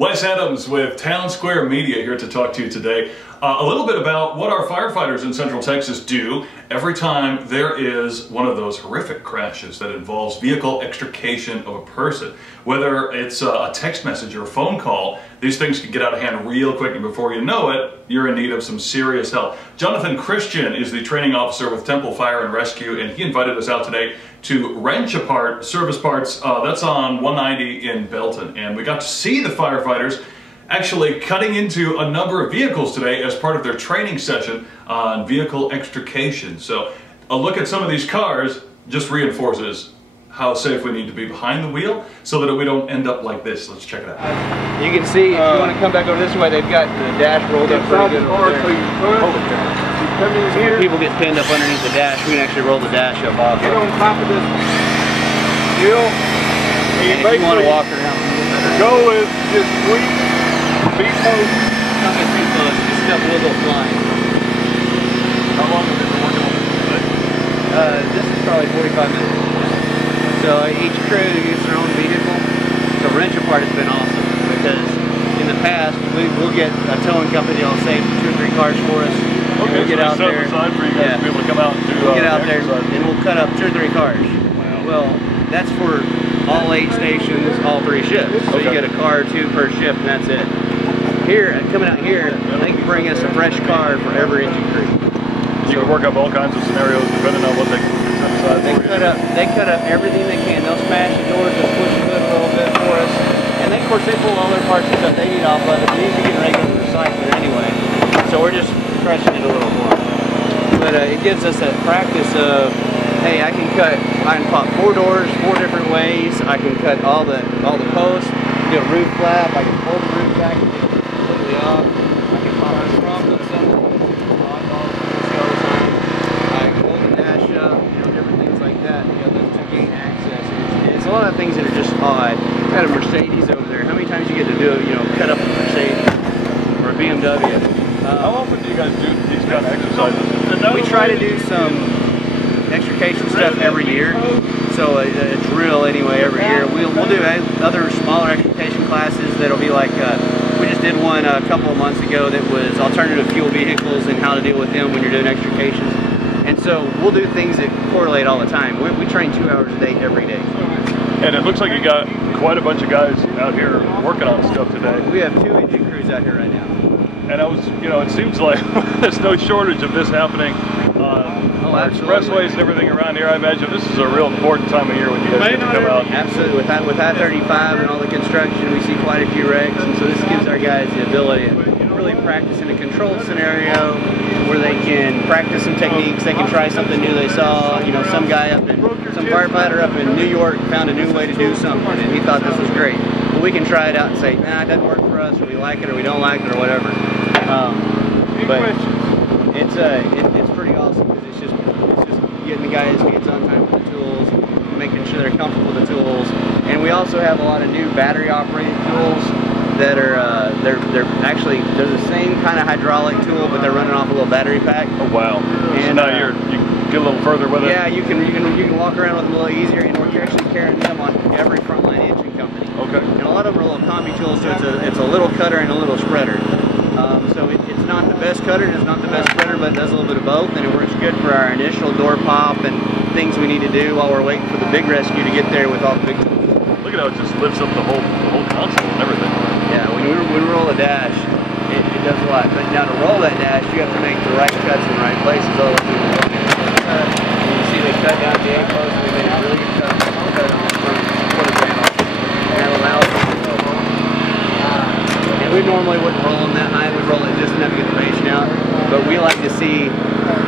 Wes Adams with Town Square Media here to talk to you today. A little bit about what our firefighters in Central Texas do every time there is one of those horrific crashes that involves vehicle extrication of a person. Whether it's a text message or a phone call, these things can get out of hand real quick, and before you know it, you're in need of some serious help. Jonathan Christian is the training officer with Temple Fire and Rescue, and he invited us out today to wrench apart service parts. That's on 190 in Belton, and we got to see the firefighters actually cutting into a number of vehicles today as part of their training session on vehicle extrication. So a look at some of these cars just reinforces how safe we need to be behind the wheel so that we don't end up like this. Let's check it out. You can see, if you want to come back over this way, they've got the dash rolled up pretty good over there. So when people get pinned up underneath the dash, we can actually roll the dash up off. Get on top of this hill. And if you want to walk around, Go with just squeeze. Feet close. Not get too close, just step a little flying. How long have they been working on this? This is probably 45 minutes. So each crew uses their own vehicle. So wrench apart has been awesome because in the past we'll get a towing company that'll save 2 or 3 cars for us. Okay, we'll get out there. For you guys to be able to come out and do we'll get out there and we'll cut up 2 or 3 cars. Wow. Well, that's for all 8 stations, all 3 shifts. So you get a car or 2 per shift, and that's it. Here, coming out here, they can bring us a fresh car for every engine crew. So you can work up all kinds of scenarios depending on what they can set aside for you. They cut up everything they can. They'll smash the doors, they'll push the hood a little bit for us. And then, of course, they pull all their parts and stuff they need off of it. These are getting ready to go to the recycler anyway. So we're just crushing it a little more. But it gives us that practice of, hey, I can pop 4 doors 4 different ways. I can cut all the posts, do a roof flap. I can pull the roof back and get it completely off. I can pop a trunk with some of them, oddballs, I can hold the dash up, different things like that. Those to gain access. It's a lot of things that are just odd. I got a Mercedes over there. How many times you get to do it? Cut up a Mercedes or a BMW? How often do you guys do these kind of exercises? We try to do some extrication stuff every year, so a drill anyway every year. We'll do other smaller extrication classes that'll be like, we just did one a couple of months ago that was alternative fuel vehicles and how to deal with them when you're doing extrications. And so we'll do things that correlate all the time. We train 2 hours a day every day. And it looks like you got quite a bunch of guys out here working on stuff today. We have 2 engine crews out here right now. And it seems like there's no shortage of this happening on our expressways and everything around here. I imagine this is a real important time of year when you guys get to come out. Absolutely. With I-35 and all the construction, we see quite a few wrecks, and so this gives our guys the ability to really practice in a controlled scenario where they can practice some techniques. They can try something new they saw. Some firefighter up in New York found a new way to do something, and he thought this was great. But we can try it out and say, nah, it doesn't work for us, or we like it, or we don't like it, or whatever. But it's pretty awesome because it's just getting the guys' hands on time with the tools, making sure they're comfortable with the tools, and we also have a lot of new battery operated tools that are they're the same kind of hydraulic tool, but they're running off a little battery pack. Oh wow! And so now you get a little further with it. Yeah, you can walk around with them a little easier, and you're actually carrying them on every frontline engine company. Okay. And a lot of them are little combi tools, so it's a little cutter and a little spreader. So it's not the best cutter and it's not the best spreader, but it does a little bit of both, and it works good for our initial door pop and things we need to do while we're waiting for the big rescue to get there with all the big tools. Look at how it just lifts up the whole console and everything. Yeah, when we roll a dash, it does a lot. But now to roll that dash, you have to make the right cuts in the right places all the way through. And you see they cut down the A-post and they made a really good cut on the front quarter panel. And that allows us to roll. And we normally wouldn't roll them that high. We'd roll it just enough to get the range out. But we like to see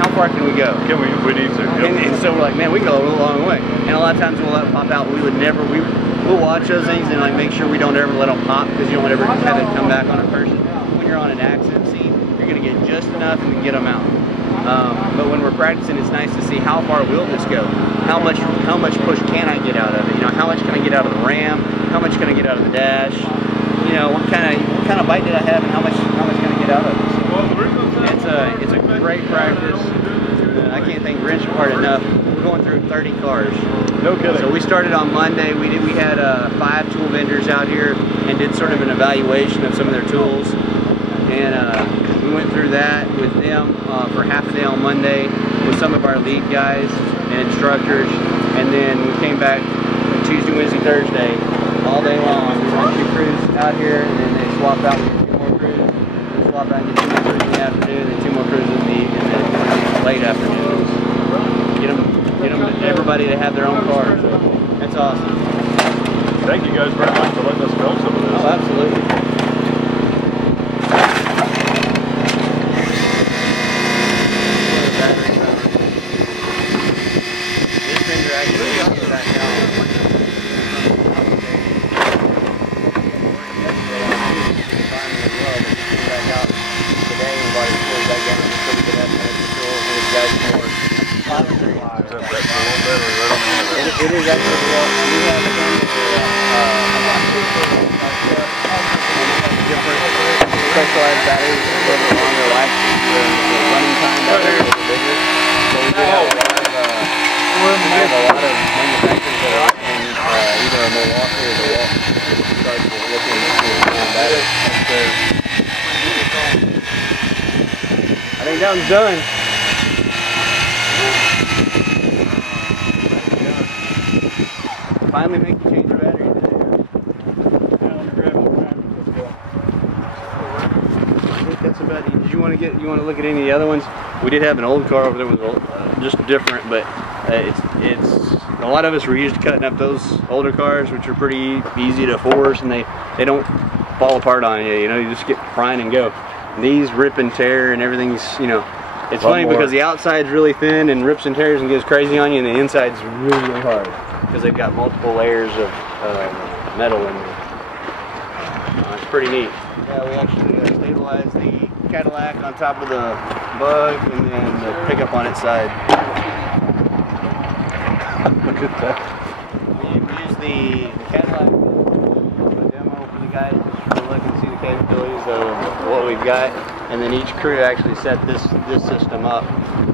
how far can we go. Can we if we need to? Yep. And so we're like, man, we can go a long way. And a lot of times we'll let it pop out. We'll watch those things and make sure we don't ever let them pop because you don't ever have it come back on a person. When you're on an accident scene, you're going to get just enough and get them out. But when we're practicing, it's nice to see how far will this go. How much push can I get out of it? How much can I get out of the ram? How much can I get out of the dash? What kind of bite did I have, and how much can I get out of it? It's a great practice. I can't thank wrench apart enough. We're going through 30 cars. No kidding. So we started on Monday. We had 5 tool vendors out here, and did sort of an evaluation of some of their tools. And we went through that with them for half a day on Monday with some of our lead guys and instructors, and then we came back Tuesday, Wednesday, Thursday all day long. We had 2 crews out here, and then they swapped out with 2 more crews. They swapped out and get 2 more crews in the afternoon, and 2 more crews in the late afternoons. Get them everybody to have their own car. So that's awesome. Thank you guys very much for letting us film some of this. Oh, absolutely. This fender actually comes back down. It is actually we have different specialized batteries a little bit longer life. The running time battery is bigger. So we do have a lot of manufacturers that are in either Milwaukee or the Wall that start looking into batteries. I think that one's done. Finally make you change your battery today. I think that's about it. Did you want to look at any of the other ones? We did have an old car over there with just different, but it's a lot of us were used to cutting up those older cars, which are pretty easy to force, and they don't fall apart on you. You know, you just get frying and go. And these rip and tear and everything's, you know, it's funny because the outside's really thin and rips and tears and gets crazy on you, and the inside's really, really hard because they've got multiple layers of metal in there. It's pretty neat. Yeah, we actually stabilized the Cadillac on top of the Bug and then the pickup on its side. Look at that. We used the Cadillac for a demo for the guys just to look and see the capabilities of what we've got. And then each crew actually set this system up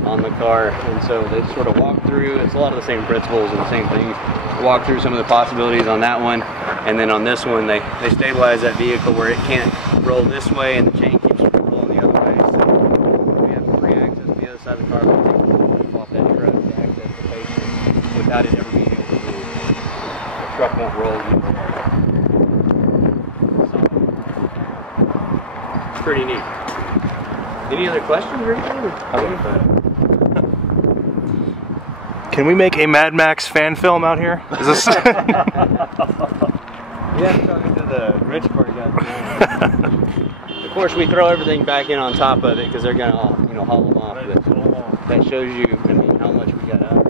on the car, and so they sort of walk through. It's a lot of the same principles and the same things. Walk through some of the possibilities on that one, and then on this one they stabilize that vehicle where it can't roll this way and the chain keeps rolling the other way. So we have free access to the other side of the car. We take the roof off that truck to access the patient without it ever being able to move. The truck won't roll either. So it's pretty neat. Any other questions or anything? Can we make a Mad Max fan film out here? Is this? Yeah, talking to the rich part guys. Of course, we throw everything back in on top of it because they're gonna, haul them off. But that shows you, how much we got out.